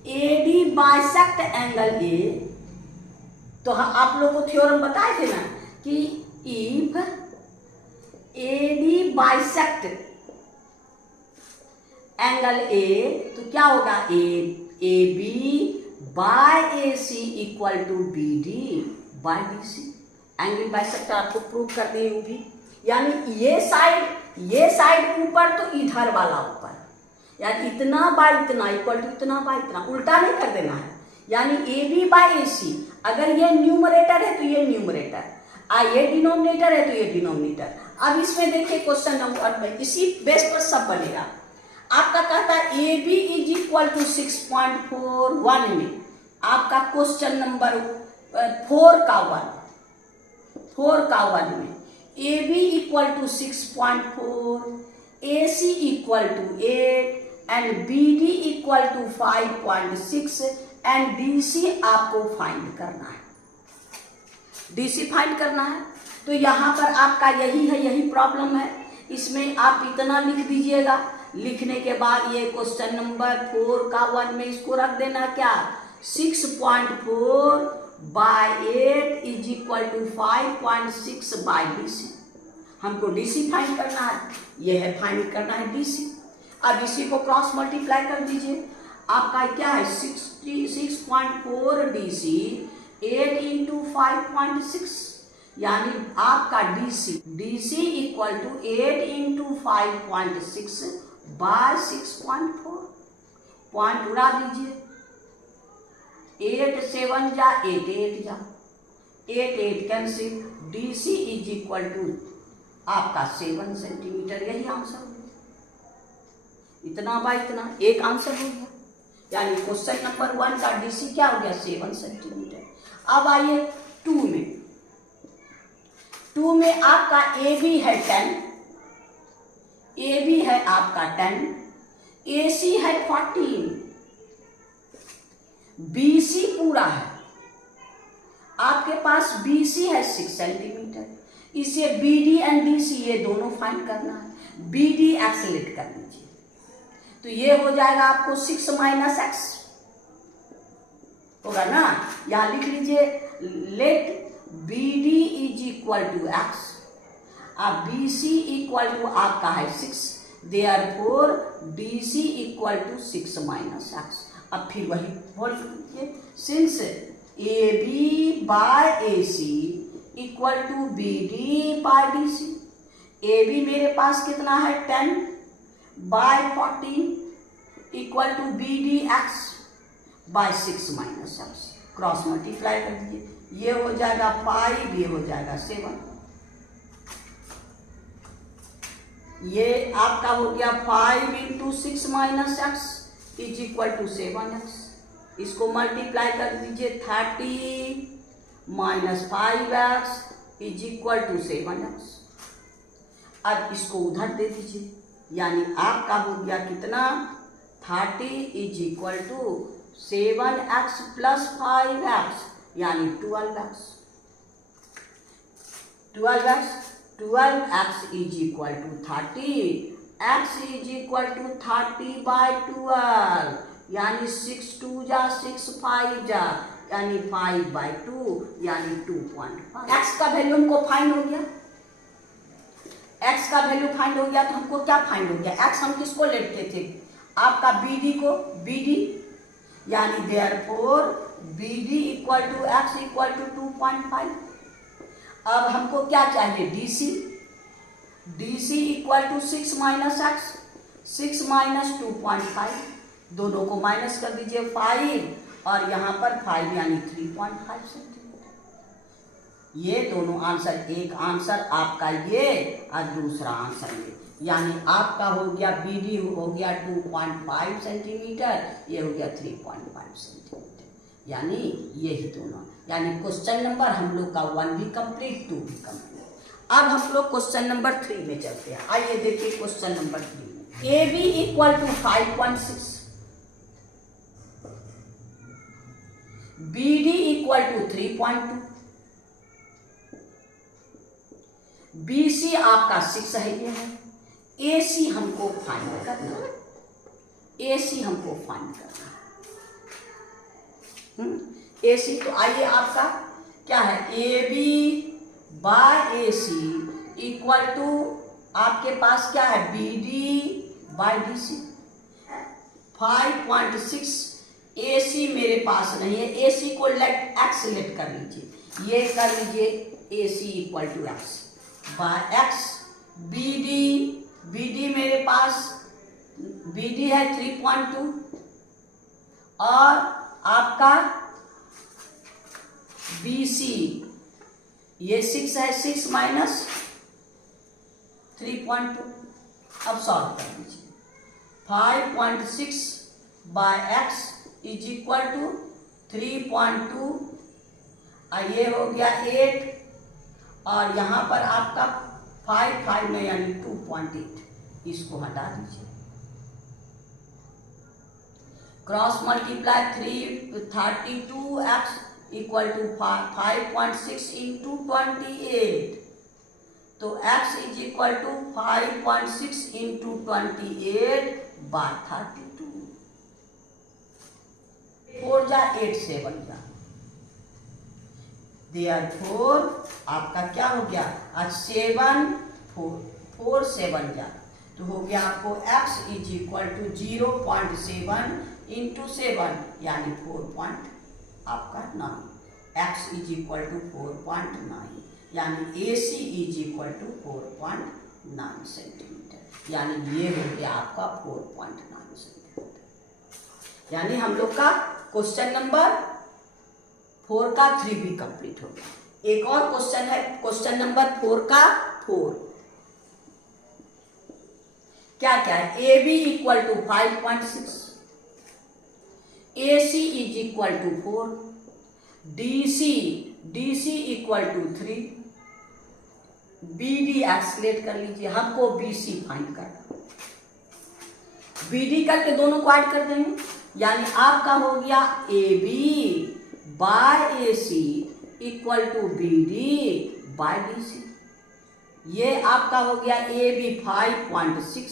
AD bisect angle A. तो आप लोगों को थ्योरम बताए थे ना कि if AD bisect angle A, तो क्या होगा, A B by A C equal to B D by D C. Angle bisector आपको प्रूव कर दिए वो भी, यानी ये साइड ऊपर तो इधर वाला ऊपर, यानी इतना बाय इतना इक्वल टू इतना बाय इतना, उल्टा नहीं कर देना है। यानी ए बी बाय ए सी, अगर ये न्यूमरेटर है तो ये न्यूमरेटर, ये डिनोमिनेटर है तो ये डिनोमिनेटर। अब इसमें देखिए क्वेश्चन नंबर में इसी बेस पर सब बनेगा। आपका कहता है A B is equal to 6.41 में आपका क्वेश्चन नंबर 4 का 1 में A B equal to 6.4, A C equal to 8 and B D equal to 5.6 and D C आपको फाइंड करना है, डीसी फाइंड करना है। तो यहाँ पर आपका यही प्रॉब्लम है, इसमें आप इतना लिख दीजिएगा, लिखने के बाद ये क्वेश्चन नंबर 4 का 1 में इसको रख देना, क्या 6.4 by 8 is equal to 5.6 by DC. हमको डीसी फाइंड करना है, ये है फाइंड करना है डीसी। अब इसी को क्रॉस मल्टीप्लाई कर दीजिए, आपका क्या है 66.4 डीसी 8 इंटू 5.6, यानी आपका DC equal to 8 into 5.6 by 6.4। Point उड़ा दीजिए, 8 7 जा 8 8 जा 8 8 cancel, DC is equal to आपका 7 सेंटीमीटर, यही आंसर हो गया। इतना बाय इतना, एक आंसर हो गया, यानी क्वेश्चन नंबर 1 का डीसी क्या हो गया 7 सेंटीमीटर। अब आइए 2 में आपका ए बी है 10, ए बी है आपका 10, ए सी है 14, बी सी पूरा है आपके पास, बी सी है 6 सेंटीमीटर, इसे B D and D C ये दोनों फाइंड करना है। बी डी एक्सलेट कर लीजिए, तो ये हो जाएगा आपको 6 माइनस एक्स होगा ना। यहां लिख लीजिए let B D is equal to x, अब बी सी इक्वल टू आपका है 6, therefore D C equal to 6 minus x. अब फिर वही बोल लीजिए, since A B by A C equal to B D by D C, A B मेरे पास कितना है 10 by 14 equal to B D x by 6 minus x, cross multiply कर दीजिए, ये हो जाएगा 5, ये हो जाएगा 7, ये आपका हो गया 5 into 6 minus x is equal to 7x, इसको मल्टीप्लाई कर दीजिए 30 minus 5x is equal to 7x। अब इसको उधर दे दीजिए, यानी आपका हो गया कितना 30 is equal to 7x plus 5x यानी 12x, 12x is equal to 30, x is equal to 30 by 12 यानी 6 2 जा 6 5 जा यानी 5 बाय 2 यानी 2.5। x का वैल्यू हमको फाइंड हो गया, x का वैल्यू फाइंड हो गया, तो हमको क्या फाइंड हो गया, x हम किसको लेते थे आपका bd को, bd यानी therefore bd equal to x equal to 2.5। अब हमको क्या चाहिए dc, dc equal to 6 minus x, 6 minus 2.5, दोनों को माइनस कर दीजिए 5 और यहाँ पर 5 यानी 3.5 सेंटीमीटर। ये दोनों आंसर, एक आंसर आपका ये और दूसरा आंसर ये, यानी आपका हो गया बी डी हो गया 2.5 सेंटीमीटर, ये हो गया 3.5 सेंटीमीटर, यानी यही दोनों, यानी क्वेश्चन नंबर हम लोग का 1 भी कंप्लीट 2 भी कंप्लीट। अब हम लोग क्वेश्चन नंबर 3 में चलते हैं, आइए देखिए क्वेश्चन नंबर 3 में, A B equal to 5.6, B D equal to 3.2, B C आपका 6 है, ये है, ए सी हमको फाइंड करना है, ए सी हमको फाइंड करना है, ए सी। तो आइए आपका क्या है, A B by A C equal to आपके पास क्या है B D by D C, 5.6, A C मेरे पास नहीं है, ए सी को लेट एक्स लेट कर लीजिए, ये कर लीजिए A C equal to x by x, B D मेरे पास बी डी है 3.2 और आपका बी सी ये 6 है, 6 माइनस 3.2, अब सॉल्व कर लीजिए, 5.6 by x is equal to 3.2, ये हो गया 8 और यहाँ पर आपका 5 में यानी 2.8, इसको हटा दीजिए, cross multiply 32x equal to 5.6 into 28, तो x is equal to 5.6 into 28 by 32, 4 जा 8 7 जा, देयरफॉर आपका क्या हो गया आज 7 4 7 जा, तो हो गया आपको x is equal to 0.7 into 7 यानी 4. आपका 9, x इज इक्वल टू 4.9 यानी ए C is equal to 4.9 centimetre, यानी ये हो गया आपका 4.9 सेंटीमीटर। यानी हम लोग का क्वेश्चन नंबर 4 का 3 भी कंप्लीट हो गया। एक और क्वेश्चन है क्वेश्चन नंबर 4 का 4, क्या क्या है, A B equal to 5.6, A C is equal to 4, D C equal to 3, B D एक्सलेट कर लीजिए, हमको बी सी फाइंड करना, BD करके दोनों को ऐड कर देंगे, यानी आपका हो गया AB by AC equal to BD by DC। ये आपका हो गया AB 5.6,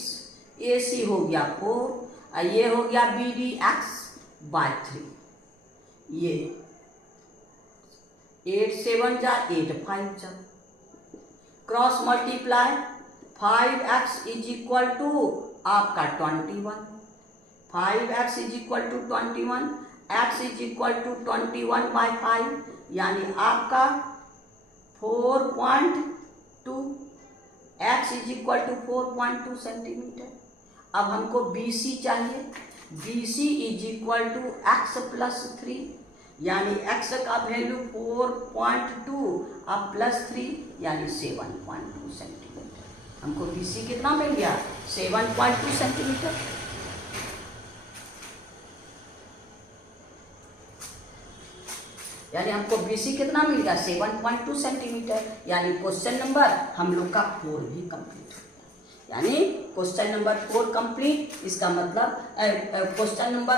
AC हो गया 4 और ये हो गया BDX बाय 3। ये 8 7 जा 8 5 जा, cross multiply 5x is equal to आपका 21, 5x is equal to 21, x is equal to 21 by 5, यानी आपका 4.2, x is equal to 4.2 centimetre. अब हमको BC चाहिए, BC is equal to x plus 3, यानी x का वैल्यू 4.2 अब प्लस 3 यानी 7.2 सेंटीमीटर। हमको BC कितना मिल गया? 7.2 सेंटीमीटर। यानी हमको BC कितना मिल गया? 7.2 सेंटीमीटर। यानी क्वेश्चन नंबर हम लोग का 4 भी कंप्लीट हो गया। यानी क्वेश्चन नंबर 4 कंप्लीट, इसका मतलब क्वेश्चन नंबर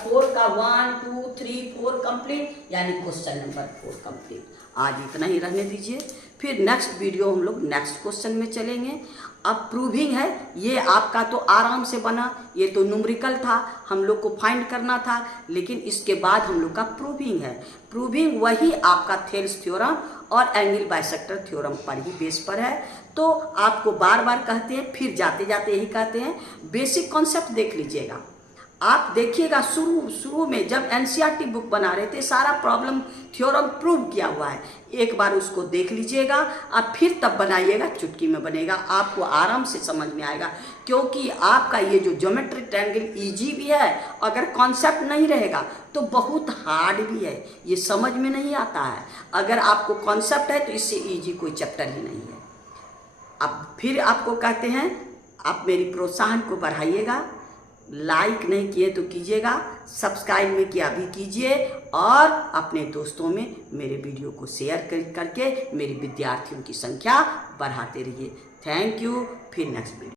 4 का 1 2 3 4 कंप्लीट, यानी क्वेश्चन नंबर 4 कंप्लीट। आज इतना ही रहने दीजिए, फिर नेक्स्ट वीडियो हम लोग नेक्स्ट क्वेश्चन में चलेंगे। अब प्रूविंग है, ये आपका तो आराम से बना, ये तो न्यूमेरिकल था, हम लोग को फाइंड करना था, लेकिन इसके बाद हम लोग का प्रूविंग है। प्रूविंग वही आपका थेल्स थ्योरम और एंगल बाइसेक्टर थ्योरम पर ही बेस पर है। तो आपको बार बार कहते हैं, फिर जाते जाते यही कहते हैं, बेसिक कॉन्सेप्ट देख लीजिएगा। आप देखिएगा शुरू में जब NCERT बुक बना रहे थे, सारा प्रॉब्लम थ्योरम प्रूव किया हुआ है, एक बार उसको देख लीजिएगा, आप फिर तब बनाइएगा, चुटकी में बनेगा, आपको आराम से समझ में आएगा। क्योंकि आपका ये जो ज्योमेट्री ट्रायंगल इजी भी है, अगर कॉन्सेप्ट नहीं रहेगा तो बहुत हार्ड भी है, ये समझ में नहीं आता है। अगर आपको कॉन्सेप्ट है तो इससे ईजी कोई चैप्टर ही नहीं है। अब फिर आपको कहते हैं, आप मेरी प्रोत्साहन को बढ़ाइएगा, लाइक नहीं किए तो कीजिएगा, सब्सक्राइब में किया भी कीजिए, और अपने दोस्तों में मेरे वीडियो को शेयर करके मेरे विद्यार्थियों की संख्या बढ़ाते रहिए। Thank you. फिर नेक्स्ट वीडियो।